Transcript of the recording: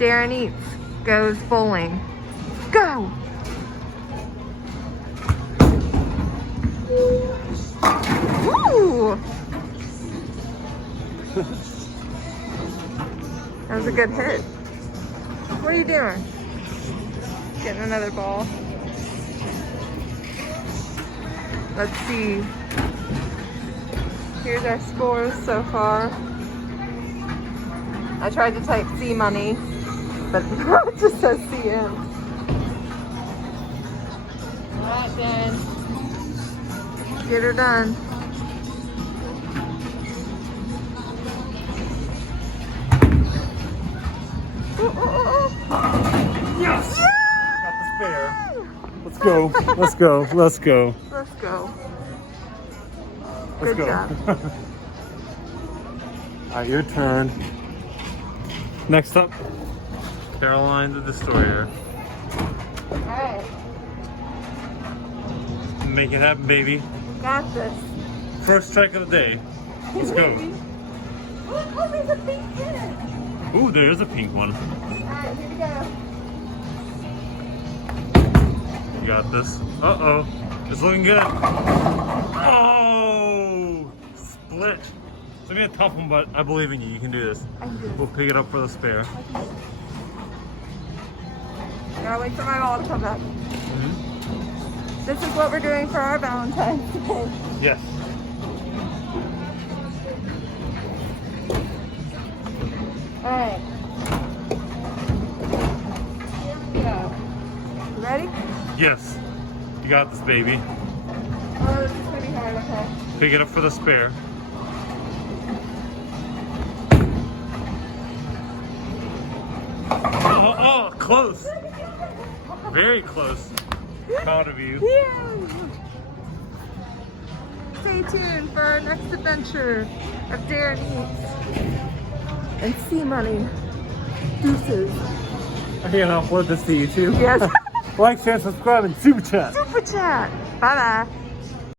Darren Eats goes bowling. Go! Woo! That was a good hit. What are you doing? Getting another ball. Let's see. Here's our scores so far. I tried to type C money, but it just says CM. Alright, Darren. Get her done. Yes! Yeah! Got the spare. Let's go. Let's go. Let's go. Let's go. Let's Good go. job. Alright, your turn. Next up, Caroline the Destroyer. Alright. Make it happen, baby. Got this. First strike of the day. Let's go. Oh, there's a pink kid. Ooh, there's a pink one. Alright, here we go. You got this. Uh-oh. It's looking good. Oh! Split. It's gonna be a tough one, but I believe in you. You can do this. I can do this. We'll pick it up for the spare. Gotta wait for my ball to come back. This is what we're doing for our Valentine's Day. Yes. Alright. Here we go. You ready? Yes. You got this, baby. Oh, this is gonna be hard, okay. Pick it up for the spare. Oh, close. Very close. Proud of you. Yeah. Stay tuned for our next adventure of Darren Eats and C Money. Deuces. I can't upload this to YouTube. Yes. Like, share, subscribe, and super chat. Super chat. Bye bye.